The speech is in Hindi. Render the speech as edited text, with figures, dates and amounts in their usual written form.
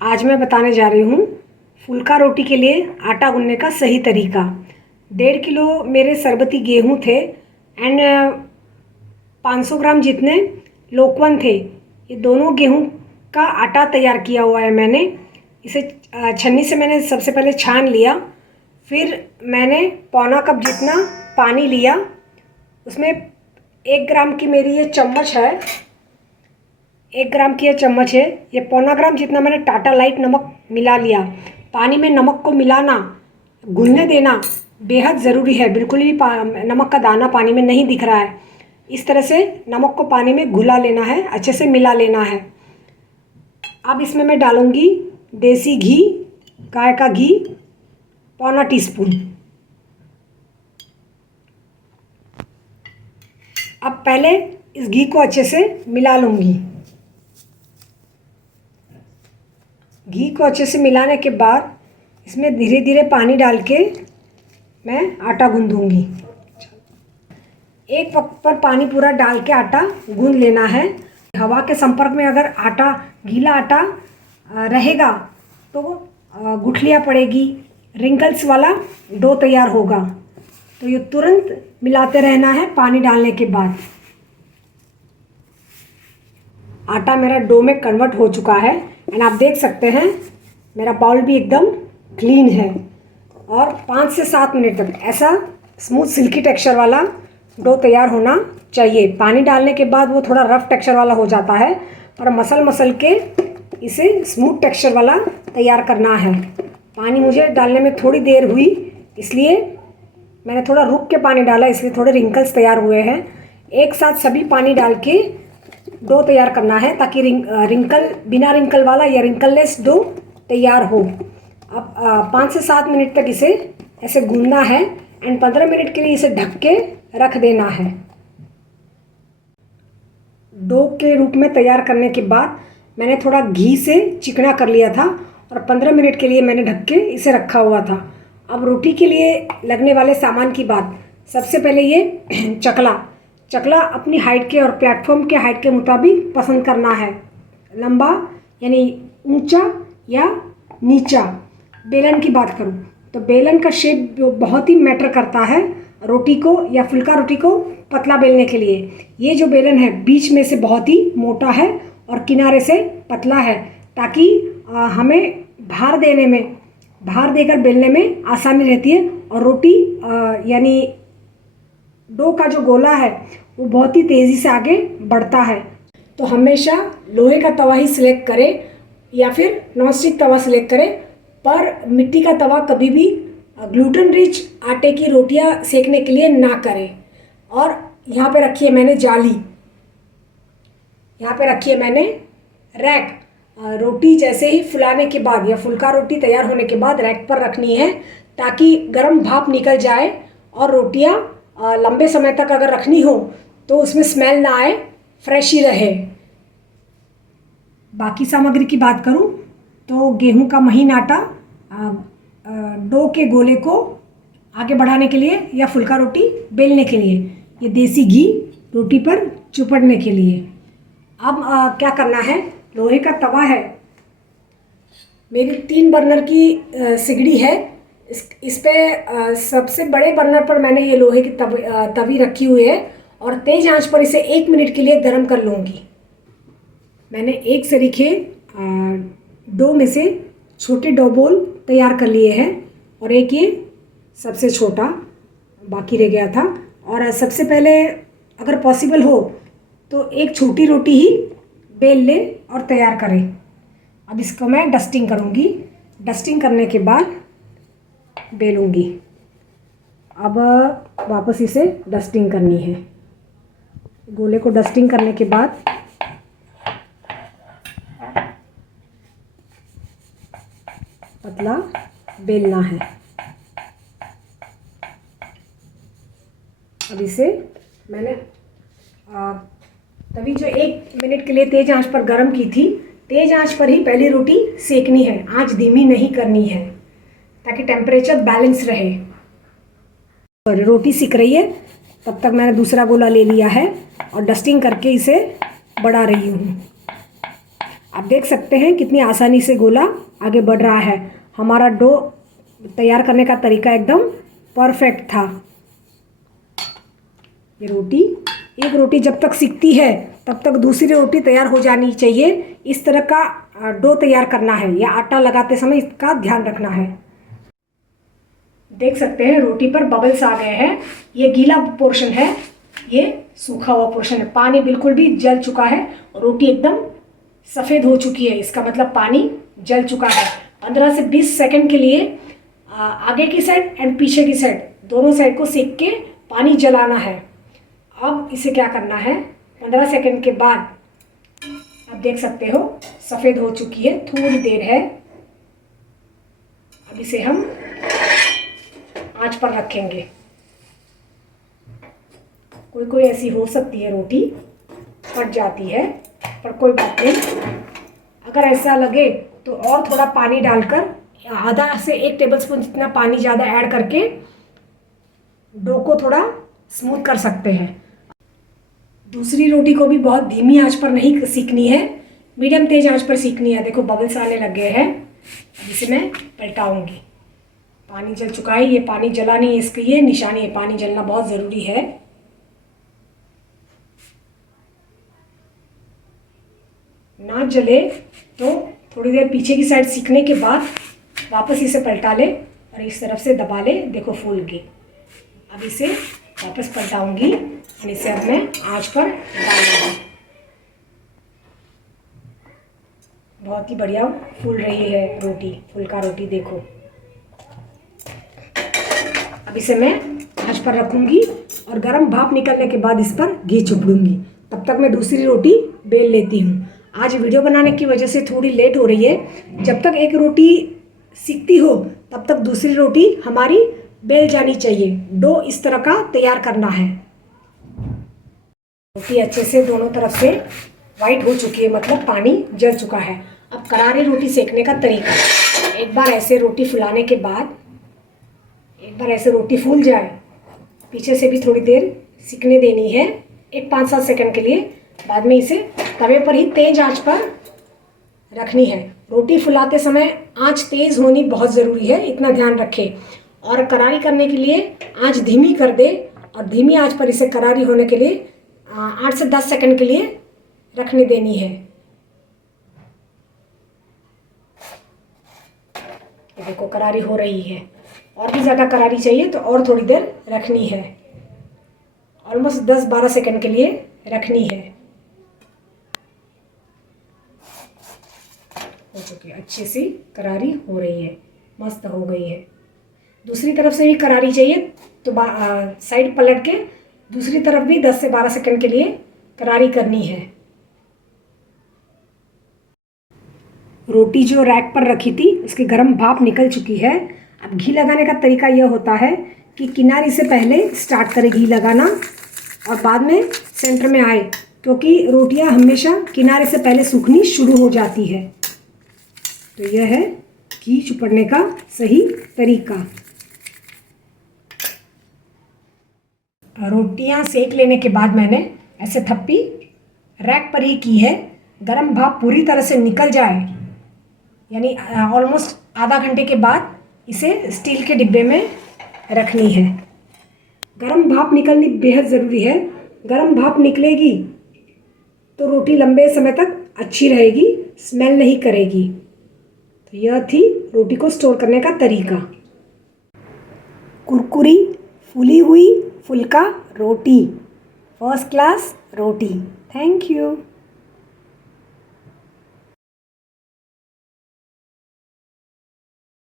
आज मैं बताने जा रही हूँ फुल्का रोटी के लिए आटा गूँथने का सही तरीका। 1.5 किलो मेरे शरबती गेहूँ थे एंड 500 ग्राम जितने लोकवन थे। ये दोनों गेहूँ का आटा तैयार किया हुआ है मैंने। इसे छन्नी से मैंने सबसे पहले छान लिया। फिर मैंने पौना कप जितना पानी लिया। उसमें 1 ग्राम की मेरी ये चम्मच है, 1 ग्राम की ये चम्मच है। ये पौना ग्राम जितना मैंने टाटा लाइट नमक मिला लिया। पानी में नमक को मिलाना, घुलने देना बेहद ज़रूरी है। बिल्कुल भी नमक का दाना पानी में नहीं दिख रहा है। इस तरह से नमक को पानी में घुला लेना है, अच्छे से मिला लेना है। अब इसमें मैं डालूँगी देसी घी, गाय का घी पौना टीस्पून। अब पहले इस घी को अच्छे से मिला लूँगी। घी को अच्छे से मिलाने के बाद इसमें धीरे धीरे पानी डाल के मैं आटा गूँधूँगी। एक वक्त पर पानी पूरा डाल के आटा गूँध लेना है। हवा के संपर्क में अगर आटा, गीला आटा रहेगा तो गुठलियाँ पड़ेगी, रिंकल्स वाला डो तैयार होगा। तो ये तुरंत मिलाते रहना है पानी डालने के बाद। आटा मेरा डो में कन्वर्ट हो चुका है एंड आप देख सकते हैं मेरा बाउल भी एकदम क्लीन है। और 5 से 7 मिनट तक ऐसा स्मूथ सिल्की टेक्सचर वाला डो तैयार होना चाहिए। पानी डालने के बाद वो थोड़ा रफ टेक्सचर वाला हो जाता है, पर मसल के इसे स्मूथ टेक्सचर वाला तैयार करना है। पानी मुझे डालने में थोड़ी देर हुई, इसलिए मैंने थोड़ा रुक के पानी डाला, इसलिए थोड़े रिंकल्स तैयार हुए हैं। एक साथ सभी पानी डाल के डो तैयार करना है ताकि बिना रिंकल वाला या रिंकललेस डो तैयार हो। अब 5 से 7 मिनट तक इसे ऐसे गूंदना है एंड 15 मिनट के लिए इसे ढक के रख देना है। डो के रूप में तैयार करने के बाद मैंने थोड़ा घी से चिकना कर लिया था और 15 मिनट के लिए मैंने ढक के इसे रखा हुआ था। अब रोटी के लिए लगने वाले सामान की बात, सबसे पहले ये चकला अपनी हाइट के और प्लेटफॉर्म के हाइट के मुताबिक पसंद करना है। लंबा यानी ऊंचा या नीचा। बेलन की बात करूँ तो बेलन का शेप बहुत ही मैटर करता है रोटी को या फुल्का रोटी को पतला बेलने के लिए। ये जो बेलन है बीच में से बहुत ही मोटा है और किनारे से पतला है, ताकि हमें भार देकर बेलने में आसानी रहती है और रोटी यानी डो का जो गोला है वो बहुत ही तेज़ी से आगे बढ़ता है। तो हमेशा लोहे का तवा ही सिलेक्ट करें या फिर नॉनस्टिक तवा सिलेक्ट करें, पर मिट्टी का तवा कभी भी ग्लूटेन रिच आटे की रोटियां सेकने के लिए ना करें। और यहाँ पे रखी है मैंने जाली, यहाँ पे रखी है मैंने रैक। रोटी जैसे ही फुलाने के बाद या फुल्का रोटी तैयार होने के बाद रैक पर रखनी है, ताकि गर्म भाप निकल जाए और रोटियां लंबे समय तक अगर रखनी हो तो उसमें स्मेल ना आए, फ्रेश ही रहे। बाकी सामग्री की बात करूं तो गेहूं का महीन आटा डो के गोले को आगे बढ़ाने के लिए या फुल्का रोटी बेलने के लिए, ये देसी घी रोटी पर चुपड़ने के लिए। अब क्या करना है, लोहे का तवा है, मेरी 3 बर्नर की सिगड़ी है। इस पे सबसे बड़े बर्नर पर मैंने ये लोहे की तवी रखी हुई है और तेज आंच पर इसे 1 मिनट के लिए गर्म कर लूँगी। मैंने एक सरीखे डो में से छोटे डो बोल तैयार कर लिए हैं और एक ये सबसे छोटा बाकी रह गया था। और सबसे पहले अगर पॉसिबल हो तो एक छोटी रोटी ही बेल ले और तैयार करें। अब इसको मैं डस्टिंग करूँगी। डस्टिंग करने के बाद बेलूँगी। अब वापस इसे डस्टिंग करनी है। गोले को डस्टिंग करने के बाद पतला बेलना है। अब इसे मैंने तभी जो 1 मिनट के लिए तेज़ आंच पर गर्म की थी, तेज़ आंच पर ही पहली रोटी सेकनी है, आंच धीमी नहीं करनी है, ताकि टेम्परेचर बैलेंस रहे। और रोटी सिक रही है, तब तक मैंने दूसरा गोला ले लिया है और डस्टिंग करके इसे बढ़ा रही हूँ। आप देख सकते हैं कितनी आसानी से गोला आगे बढ़ रहा है। हमारा डो तैयार करने का तरीका एकदम परफेक्ट था। ये रोटी, एक रोटी जब तक सिकती है तब तक दूसरी रोटी तैयार हो जानी चाहिए। इस तरह का डो तैयार करना है या आटा लगाते समय इसका ध्यान रखना है। देख सकते हैं रोटी पर बबल्स आ गए हैं। ये गीला पोर्शन है, ये सूखा हुआ पोर्शन है। पानी बिल्कुल भी जल चुका है और रोटी एकदम सफ़ेद हो चुकी है। इसका मतलब पानी जल चुका है। 15 से 20 सेकंड के लिए आगे की साइड एंड पीछे की साइड दोनों साइड को सेक के पानी जलाना है। अब इसे क्या करना है, 15 सेकंड के बाद आप देख सकते हो सफ़ेद हो चुकी है। थोड़ी देर है, अब इसे हम आंच पर रखेंगे। कोई कोई ऐसी हो सकती है रोटी फट जाती है, पर कोई बात नहीं। अगर ऐसा लगे तो और थोड़ा पानी डालकर आधा से 1 टेबलस्पून जितना पानी ज़्यादा ऐड करके डो को थोड़ा स्मूथ कर सकते हैं। दूसरी रोटी को भी बहुत धीमी आंच पर नहीं सीखनी है, मीडियम तेज आंच पर सीखनी है। देखो बबल्स आने लग गए हैं। अब इसे मैं पलटाऊंगी। पानी जल चुका है, ये पानी जला नहीं है, इसकी ये निशानी है। पानी जलना बहुत ज़रूरी है। ना जले तो थोड़ी देर पीछे की साइड सीखने के बाद वापस इसे पलटा ले और इस तरफ से दबा ले। देखो फूल गई। अब इसे वापस पलटाऊंगी और इसे अब मैं आंच पर डालूंगी। बहुत ही बढ़िया फूल रही है रोटी, फुल्का रोटी देखो। अब इसे मैं आंच पर रखूंगी और गर्म भाप निकलने के बाद इस पर घी छिड़कूंगी। तब तक मैं दूसरी रोटी बेल लेती हूँ। आज वीडियो बनाने की वजह से थोड़ी लेट हो रही है। जब तक एक रोटी सीखती हो तब तक दूसरी रोटी हमारी बेल जानी चाहिए। डो इस तरह का तैयार करना है। रोटी अच्छे से दोनों तरफ से वाइट हो चुकी है, मतलब पानी जल चुका है। अब करारी रोटी सेकने का तरीका, एक बार ऐसे रोटी फुलाने के बाद, एक बार ऐसे रोटी फूल जाए, पीछे से भी थोड़ी देर सिकने देनी है, एक 5-7 सेकंड के लिए। बाद में इसे तवे पर ही तेज आंच पर रखनी है। रोटी फुलाते समय आंच तेज़ होनी बहुत ज़रूरी है, इतना ध्यान रखें। और करारी करने के लिए आंच धीमी कर दे और धीमी आंच पर इसे करारी होने के लिए 8 से 10 सेकंड के लिए रखने देनी है। ये देखो करारी हो रही है। और भी ज़्यादा करारी चाहिए तो और थोड़ी देर रखनी है। ऑलमोस्ट 10-12 सेकंड के लिए रखनी है। हो चुकी है, अच्छी सी करारी हो रही है, मस्त हो गई है। दूसरी तरफ से भी करारी चाहिए तो साइड पलट के दूसरी तरफ भी 10 से 12 सेकंड के लिए करारी करनी है। रोटी जो रैक पर रखी थी उसकी गर्म भाप निकल चुकी है। अब घी लगाने का तरीका यह होता है कि किनारे से पहले स्टार्ट करें घी लगाना और बाद में सेंटर में आए, क्योंकि रोटियां हमेशा किनारे से पहले सूखनी शुरू हो जाती है। तो यह है घी चुपड़ने का सही तरीका। रोटियां सेक लेने के बाद मैंने ऐसे थप्पी रैक पर ही की है। गर्म भाप पूरी तरह से निकल जाए, यानी ऑलमोस्ट आधा घंटे के बाद इसे स्टील के डिब्बे में रखनी है। गर्म भाप निकलनी बेहद ज़रूरी है। गर्म भाप निकलेगी तो रोटी लंबे समय तक अच्छी रहेगी, स्मेल नहीं करेगी। तो यह थी रोटी को स्टोर करने का तरीका। कुरकुरी फूली हुई फुल्का रोटी, फर्स्ट क्लास रोटी। Thank you.